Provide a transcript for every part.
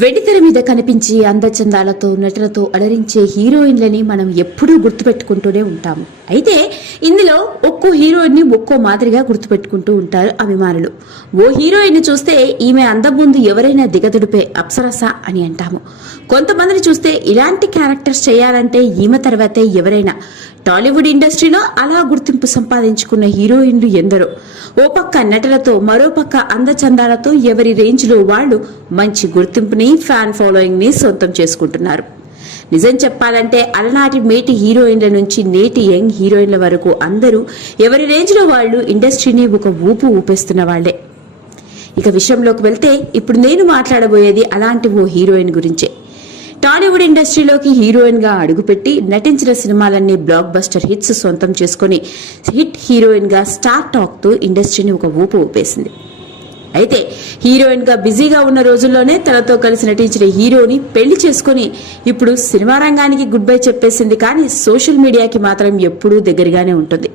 వెండితెర మీద కనిపించే అందచందాలతో నటనతో అలరించే హీరోయిన్లని మనం ఎప్పుడూ గుర్తుపెట్టుకుంటూనే ఉంటాము. అయితే ఇందులో ఒక్కో హీరోయిన్ని ఒక్కో మాదిరిగా గుర్తుపెట్టుకుంటూ ఉంటారు అభిమానులు. ఓ హీరోయిన్ని చూస్తే ఈమె అందముందు ఎవరైనా దిగదుడిపే అప్సరస అని అంటాము. కొంతమందిని చూస్తే ఇలాంటి క్యారెక్టర్స్ చేయాలంటే ఈమె తర్వాతే ఎవరైనా. టాలీవుడ్ ఇండస్ట్రీలో అలా గుర్తింపు సంపాదించుకున్న హీరోయిన్లు ఎందరో. ఓ పక్క నటనతో మరో పక్క అందచందాలతో ఎవరి రేంజ్లో వాళ్ళు మంచి గుర్తింపుని ఫ్యాన్ ఫాలోయింగ్ని సొంతం చేసుకుంటున్నారు. నిజం చెప్పాలంటే అలనాటి మేటి హీరోయిన్ల నుంచి నేటి యంగ్ హీరోయిన్ల వరకు అందరూ ఎవరి రేంజ్లో వాళ్ళు ఇండస్ట్రీని ఒక ఊపు ఊపేస్తున్న వాళ్ళే ఇక విషయంలోకి వెళ్తే ఇప్పుడు నేను మాట్లాడబోయేది అలాంటి ఓ హీరోయిన్ గురించే. టాలీవుడ్ ఇండస్ట్రీలోకి హీరోయిన్గా అడుగుపెట్టి నటించిన సినిమాలన్నీ బ్లాక్ బస్టర్ హిట్స్ సొంతం చేసుకుని హిట్ హీరోయిన్గా స్టార్ టాక్తో ఇండస్ట్రీని ఒక ఊపు ఊపేసింది. అయితే హీరోయిన్గా బిజీగా ఉన్న రోజుల్లోనే తనతో కలిసి నటించిన హీరోని పెళ్ళి చేసుకుని ఇప్పుడు సినిమా రంగానికి గుడ్ బై చెప్పేసింది కానీ సోషల్ మీడియాకి మాత్రం ఎప్పుడూ దగ్గరగానే ఉంటుంది.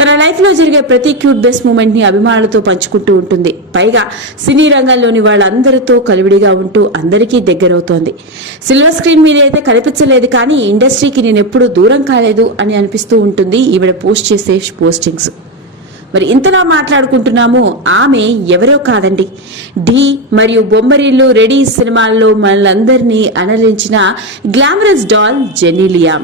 తన లైఫ్లో జరిగే ప్రతి క్యూట్ బెస్ట్ మూమెంట్ని అభిమానులతో పంచుకుంటూ ఉంటుంది. పైగా సినీ రంగంలోని వాళ్ళందరితో కలివిడిగా ఉంటూ అందరికీ దగ్గరవుతోంది. సిల్వర్ స్క్రీన్ మీద అయితే కనిపించలేదు కానీ ఇండస్ట్రీకి నేను ఎప్పుడూ దూరం కాలేదు అని అనిపిస్తూ ఉంటుంది ఈవిడ పోస్ట్ చేసే పోస్టింగ్స్. మరి ఇంతలా మాట్లాడుకుంటున్నాము. ఆమె ఎవరో కాదండి. ఢీ మరియు బొమ్మరిల్లు రెడీ సినిమాల్లో మనలందరినీ అనలించిన గ్లామరస్ డాల్ జెనీలియా.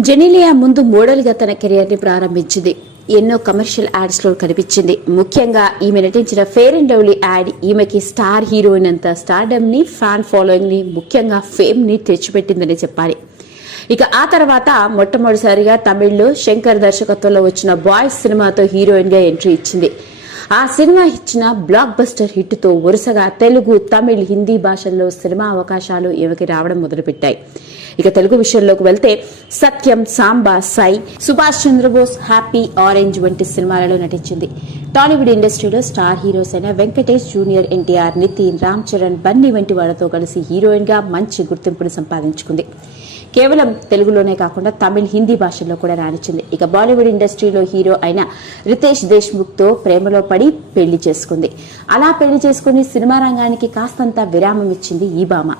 జెనీలియా ముందు మోడల్గా తన కెరియర్ని ప్రారంభించింది. ఎన్నో కమర్షియల్ యాడ్స్లో కనిపించింది. ముఖ్యంగా ఈమె నటించిన ఫేర్ అండ్ లవ్లీ యాడ్ ఈమెకి స్టార్ హీరోయిన్ అంత స్టార్డమ్ని ఫ్యాన్ ఫాలోయింగ్ని ముఖ్యంగా ఫేమ్ని తెచ్చిపెట్టిందని చెప్పాలి. ఇక ఆ తర్వాత మొట్టమొదటిసారిగా తమిళ్ళో శంకర్ దర్శకత్వంలో వచ్చిన బాయ్స్ సినిమాతో హీరోయిన్గా ఎంట్రీ ఇచ్చింది. ఆ సినిమా ఇచ్చిన బ్లాక్ బస్టర్ హిట్తో వరుసగా తెలుగు తమిళ్ హిందీ భాషల్లో సినిమా అవకాశాలు ఈమెకి రావడం మొదలుపెట్టాయి. ఇక తెలుగు విషయంలోకి వెళ్తే సత్యం సాంబా సై సుభాష్ చంద్రబోస్ హ్యాపీ ఆరెంజ్ వంటి సినిమాలలో నటించింది. టాలీవుడ్ ఇండస్ట్రీలో స్టార్ హీరోస్ అయిన వెంకటేష్ జూనియర్ ఎన్టీఆర్ నితిన్ రామ్ చరణ్ బన్నీ వంటి వాళ్ళతో కలిసి హీరోయిన్గా మంచి గుర్తింపును సంపాదించుకుంది. కేవలం తెలుగులోనే కాకుండా తమిళ్ హిందీ భాషల్లో కూడా రాణించింది. ఇక బాలీవుడ్ ఇండస్ట్రీలో హీరో అయిన రితేష్ దేశ్ముఖ్తో ప్రేమలో పడి పెళ్ళి చేసుకుంది. అలా పెళ్ళి చేసుకుని సినిమా రంగానికి కాస్తంత విరామం ఇచ్చింది ఈ భామ.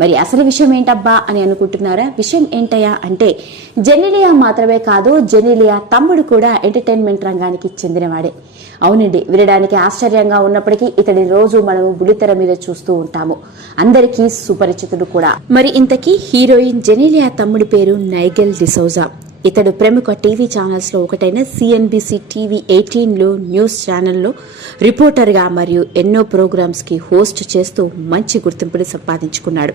మరి అసలు విషయం ఏంటబ్బా అని అనుకుంటున్నారా? విషయం ఏంటయ్యా అంటే జెనిలియా మాత్రమే కాదు జెనిలియా తమ్ముడు కూడా ఎంటర్టైన్మెంట్ రంగానికి చెందినవాడే. అవునండి వినడానికి ఆశ్చర్యంగా ఉన్నప్పటికీ ఇతడి రోజు మనము బుల్లితెర మీద చూస్తూ ఉంటాము. అందరికీ సుపరిచితుడు కూడా. మరి ఇంతకీ హీరోయిన్ జెనిలియా తమ్ముడి పేరు నైగెల్ డిసౌజా. ఇతడు ప్రముఖ టీవీ ఛానల్స్లో ఒకటైన సిఎన్బిసి టీవీ ఎయిటీన్లో న్యూస్ ఛానల్లో రిపోర్టర్గా మరియు ఎన్నో ప్రోగ్రామ్స్కి హోస్ట్ చేస్తూ మంచి గుర్తింపుని సంపాదించుకున్నాడు.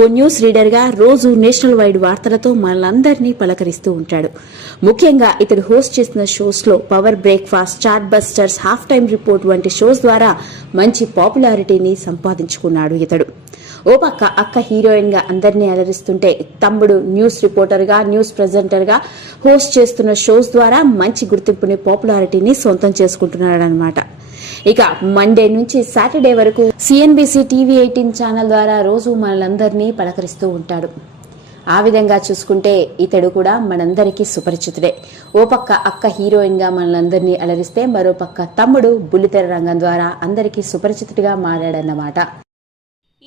ఓ న్యూస్ రీడర్గా రోజు నేషనల్ వైడ్ వార్తలతో మనందరినీ పలకరిస్తూ ఉంటాడు. ముఖ్యంగా ఇతడు హోస్ట్ చేసిన షోస్లో power breakfast chat busters half time report వంటి షోస్ ద్వారా మంచి పాపులారిటీని సంపాదించుకున్నాడు ఇతడు. ఓ పక్క అక్క హీరోయిన్గా అందరినీ అలరిస్తుంటే తమ్ముడు న్యూస్ రిపోర్టర్గా న్యూస్ ప్రెజెంటర్గా హోస్ట్ చేస్తున్న షోస్ ద్వారా మంచి గుర్తింపుని పాపులారిటీని సొంతం చేసుకుంటున్నాడనమాట ఇక మండే నుంచి సాటర్డే వరకు సిఎన్బిసి టీవీ ఎయిటీన్ ఛానల్ ద్వారా రోజు మనలందరినీ పలకరిస్తూ ఉంటాడు. ఆ విధంగా చూసుకుంటే ఇతడు కూడా మనందరికీ సుపరిచితుడే. ఓ పక్క అక్క హీరోయిన్గా మనలందరినీ అలరిస్తే మరో పక్క తమ్ముడు బుల్లితెర రంగం ద్వారా అందరికీ సుపరిచితుడిగా మారాడన్నమాట.